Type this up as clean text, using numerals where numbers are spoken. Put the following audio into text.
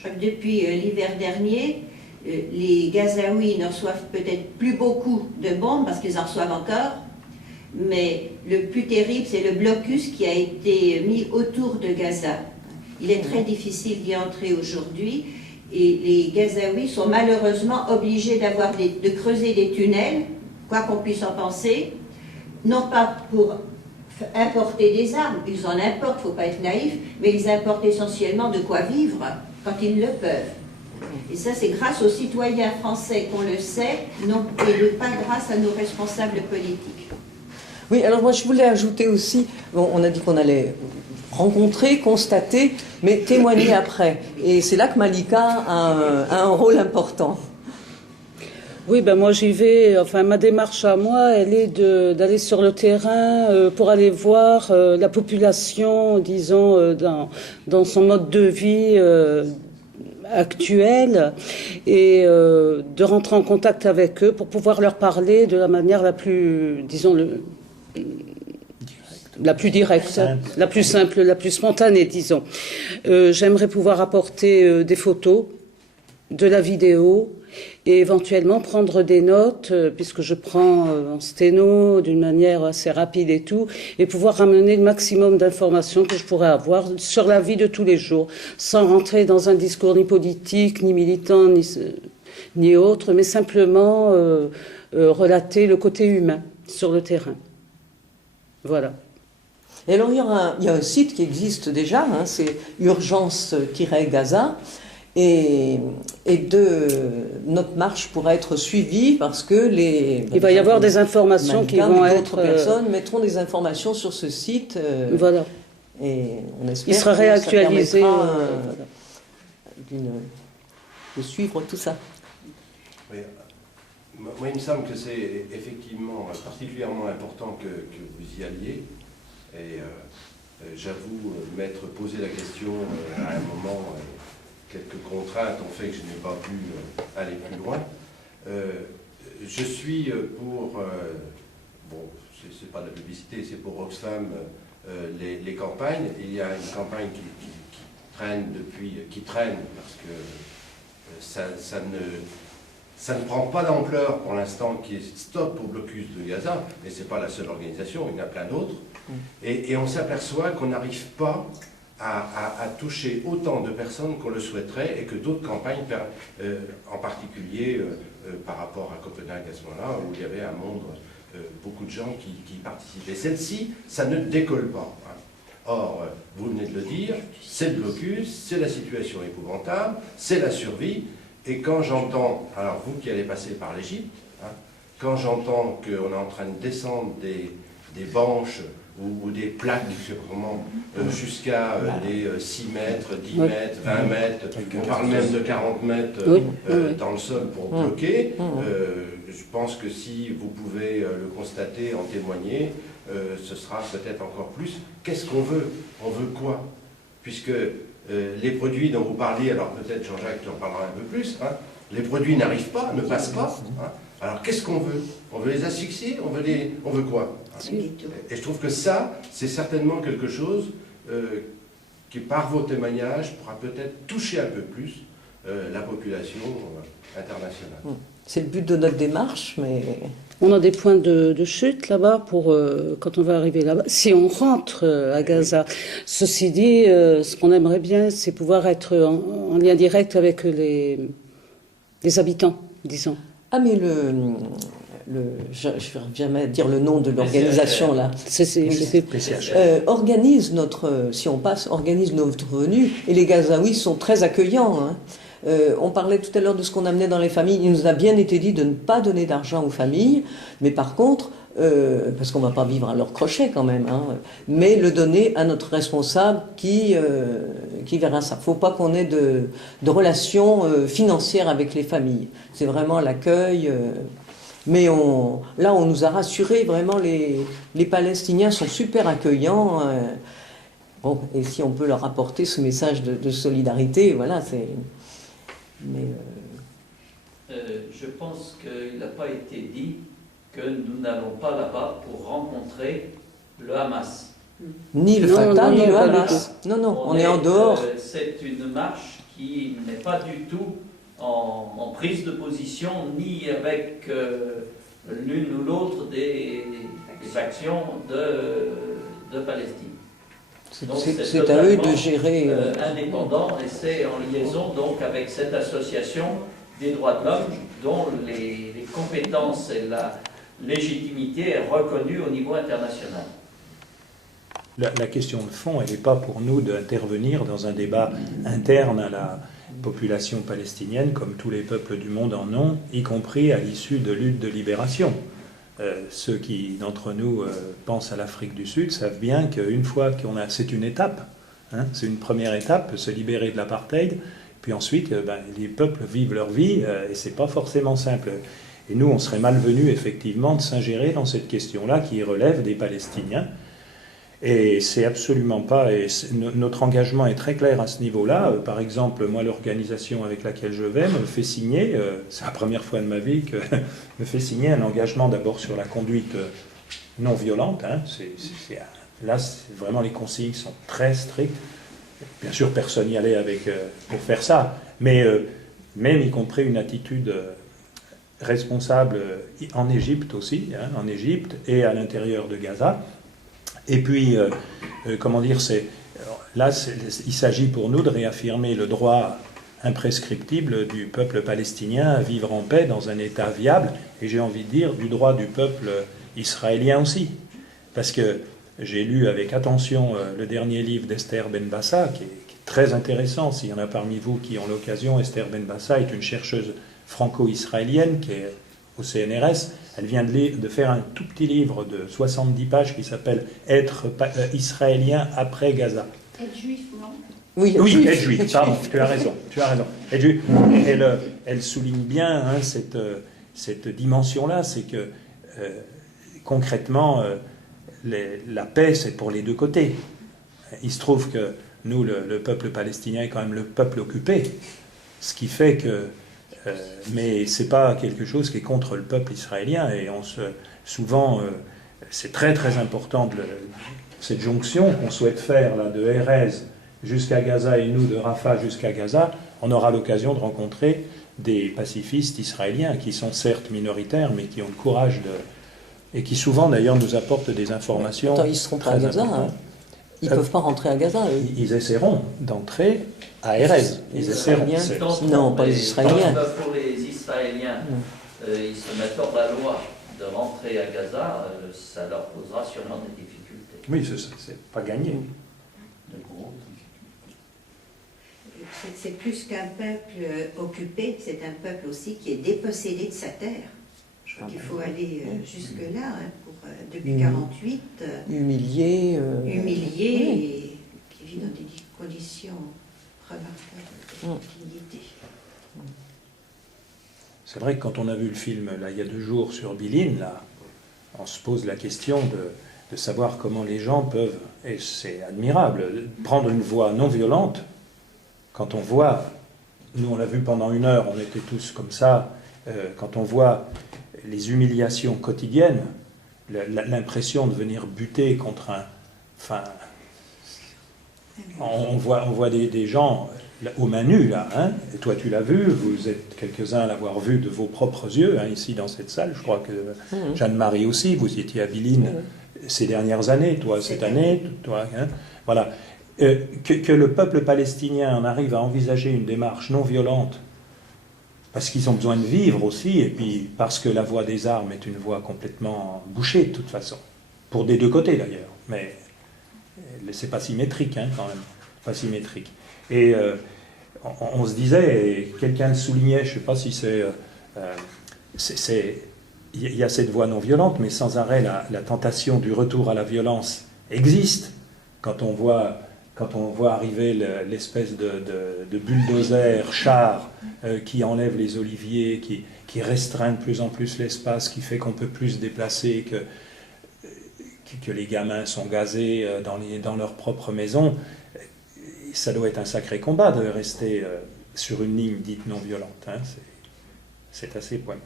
Je crois que depuis l'hiver dernier, les Gazaouis ne reçoivent peut-être plus beaucoup de bombes, parce qu'ils en reçoivent encore, mais le plus terrible, c'est le blocus qui a été mis autour de Gaza. Il est très difficile d'y entrer aujourd'hui, et les Gazaouis sont malheureusement obligés de creuser des tunnels, quoi qu'on puisse en penser, non pas pour importer des armes, ils en importent, il ne faut pas être naïf, mais ils importent essentiellement de quoi vivre quand ils le peuvent. Et ça, c'est grâce aux citoyens français qu'on le sait, non, et pas grâce à nos responsables politiques. Oui, alors moi je voulais ajouter aussi, bon, on a dit qu'on allait rencontrer, constater, mais témoigner après. Et c'est là que Malika a un rôle important. Oui, ben moi j'y vais, enfin ma démarche à moi, elle est d'aller sur le terrain pour aller voir la population, disons, dans son mode de vie actuel, et de rentrer en contact avec eux pour pouvoir leur parler de la manière la plus, disons, la plus directe, la plus simple, la plus spontanée, disons. J'aimerais pouvoir apporter des photos, de la vidéo, et éventuellement prendre des notes, puisque je prends en sténo d'une manière assez rapide et tout, et pouvoir ramener le maximum d'informations que je pourrais avoir sur la vie de tous les jours, sans rentrer dans un discours ni politique, ni militant, ni autre, mais simplement relater le côté humain sur le terrain. Voilà. Et alors il y a un site qui existe déjà, hein, c'est Urgence-Gaza, et notre marche pourra être suivie parce que il va y avoir des informations qui vont être... D'autres personnes mettront des informations sur ce site. Voilà. Et on espère il sera réactualisé. De suivre tout ça. Oui. Moi, il me semble que c'est effectivement particulièrement important que vous y alliez. Et j'avoue m'être posé la question à un moment... quelques contraintes ont fait que je n'ai pas pu aller plus loin. Je suis pour, bon, c'est pas de la publicité, c'est pour Oxfam, les campagnes. Il y a une campagne qui traîne parce que ça ne prend pas d'ampleur pour l'instant, qui est Stop au blocus de Gaza, mais ce n'est pas la seule organisation, il y en a plein d'autres. Et on s'aperçoit qu'on n'arrive pas à toucher autant de personnes qu'on le souhaiterait, et que d'autres campagnes, en particulier par rapport à Copenhague à ce moment-là, où il y avait un monde, beaucoup de gens qui participaient. Celle-ci, ça ne décolle pas. Hein. Or, vous venez de le dire, c'est le blocus, c'est la situation épouvantable, c'est la survie, et quand j'entends, alors vous qui allez passer par l'Égypte, hein, quand j'entends qu'on est en train de descendre des banches ou des plaques jusqu'à des 6 mètres, 10 mètres, 20 mètres, on parle même de 40 mètres dans le sol pour bloquer. Je pense que si vous pouvez le constater, en témoigner, ce sera peut-être encore plus. Qu'est-ce qu'on veut? On veut quoi? Puisque les produits dont vous parliez, alors peut-être Jean-Jacques en parlera un peu plus, hein, les produits n'arrivent pas, ne passent pas. Hein. Alors qu'est-ce qu'on veut? On veut les asphyxier? On veut quoi? Et je trouve que ça, c'est certainement quelque chose qui, par vos témoignages, pourra peut-être toucher un peu plus la population internationale. C'est le but de notre démarche, mais... On a des points de chute là-bas pour quand on va arriver là-bas. Si on rentre à Gaza, ceci dit, ce qu'on aimerait bien, c'est pouvoir être en lien direct avec les habitants, disons. Ah, mais je vais jamais dire le nom de l'organisation là. Organise si on passe, organise notre venue, et les Gazaouis sont très accueillants. Hein. On parlait tout à l'heure de ce qu'on amenait dans les familles. Il nous a bien été dit de ne pas donner d'argent aux familles, mais par contre, parce qu'on ne va pas vivre à leur crochet quand même, hein, mais le donner à notre responsable qui verra ça. Il ne faut pas qu'on ait de relations financières avec les familles. C'est vraiment l'accueil. Mais là, on nous a rassurés, vraiment, les Palestiniens sont super accueillants. Bon, et si on peut leur apporter ce message de solidarité, voilà, c'est... Mais je pense qu'il n'a pas été dit que nous n'allons pas là-bas pour rencontrer le Hamas. Ni le Fatah, ni le Hamas. Non, on est en dehors. C'est une marche qui n'est pas du tout en prise de position ni avec l'une ou l'autre des factions de Palestine. Donc C'est à eux de gérer. Indépendant, et c'est en liaison donc avec cette association des droits de l'homme dont les compétences et la légitimité est reconnue au niveau international. La question de fond, elle n'est pas pour nous d'intervenir dans un débat interne à la population palestinienne, comme tous les peuples du monde en ont, y compris à l'issue de luttes de libération. Ceux qui, d'entre nous, pensent à l'Afrique du Sud savent bien qu'une fois qu'on a... C'est une étape, hein, c'est une première étape, se libérer de l'apartheid, puis ensuite, les peuples vivent leur vie, et c'est pas forcément simple. Et nous, on serait malvenus, effectivement, de s'ingérer dans cette question-là qui relève des Palestiniens. Et c'est absolument pas... Et notre engagement est très clair à ce niveau-là. Par exemple, moi, l'organisation avec laquelle je vais me fait signer, c'est la première fois de ma vie que me fait signer un engagement d'abord sur la conduite non violente. Hein. Là, vraiment, les consignes sont très strictes. Bien sûr, personne n'y allait pour faire ça. Mais même y compris une attitude responsable en Égypte aussi, hein, en Égypte et à l'intérieur de Gaza. Et puis, il s'agit pour nous de réaffirmer le droit imprescriptible du peuple palestinien à vivre en paix dans un État viable, et j'ai envie de dire du droit du peuple israélien aussi. Parce que j'ai lu avec attention le dernier livre d'Esther Benbassa, qui est très intéressant. S'il y en a parmi vous qui ont l'occasion, Esther Benbassa est une chercheuse franco-israélienne qui est au CNRS. Elle vient de faire un tout petit livre de 70 pages qui s'appelle « Être israélien après Gaza ». Être juif, non? Oui, être juif, pardon, tu as raison. Être juif. Elle souligne bien hein, cette dimension-là, c'est que concrètement, la paix, c'est pour les deux côtés. Il se trouve que nous, le peuple palestinien est quand même le peuple occupé, ce qui fait que... mais c'est pas quelque chose qui est contre le peuple israélien, et souvent, c'est très très important cette jonction qu'on souhaite faire là, de Erez jusqu'à Gaza et nous de Rafah jusqu'à Gaza. On aura l'occasion de rencontrer des pacifistes israéliens qui sont certes minoritaires, mais qui ont le courage et qui souvent d'ailleurs nous apportent des informations. Attends, ils ne seront pas à Gaza, hein. Ils ne peuvent pas rentrer à Gaza, eux. Ils essaieront d'entrer à Erez. Ils essaieront. Non, pas les Israéliens. Pour les Israéliens, ils se mettent hors la loi de rentrer à Gaza, ça leur posera sûrement des difficultés. Oui, c'est pas gagné. C'est plus qu'un peuple occupé, c'est un peuple aussi qui est dépossédé de sa terre. Je crois qu'il faut aller jusque-là, hein, depuis 1948. Humilié. Et qui vit dans des conditions remarquables de dignité. C'est vrai que quand on a vu le film, là, il y a 2 jours, sur Bilin, là, on se pose la question de savoir comment les gens peuvent, et c'est admirable, prendre une voie non violente. Quand on voit, nous on l'a vu pendant 1 heure, on était tous comme ça, quand on voit les humiliations quotidiennes, l'impression de venir buter contre un... Enfin, on voit des gens aux mains nues, là, hein, et toi tu l'as vu, vous êtes quelques-uns à l'avoir vu de vos propres yeux, hein, ici dans cette salle, je crois que Jeanne-Marie aussi, vous étiez à Bilin ces dernières années, toi cette année, toi, hein, voilà. Que le peuple palestinien en arrive à envisager une démarche non violente, parce qu'ils ont besoin de vivre aussi, et puis parce que la voie des armes est une voie complètement bouchée de toute façon, pour des deux côtés d'ailleurs, mais c'est pas symétrique hein, quand même, pas symétrique. Et on se disait, et quelqu'un le soulignait, je ne sais pas si il y a cette voie non violente, mais sans arrêt la tentation du retour à la violence existe quand on voit arriver l'espèce de bulldozer, char, qui enlève les oliviers, qui restreint de plus en plus l'espace, qui fait qu'on peut plus se déplacer, que les gamins sont gazés dans leur propre maison. Ça doit être un sacré combat de rester sur une ligne dite non violente. Hein. C'est assez poignant.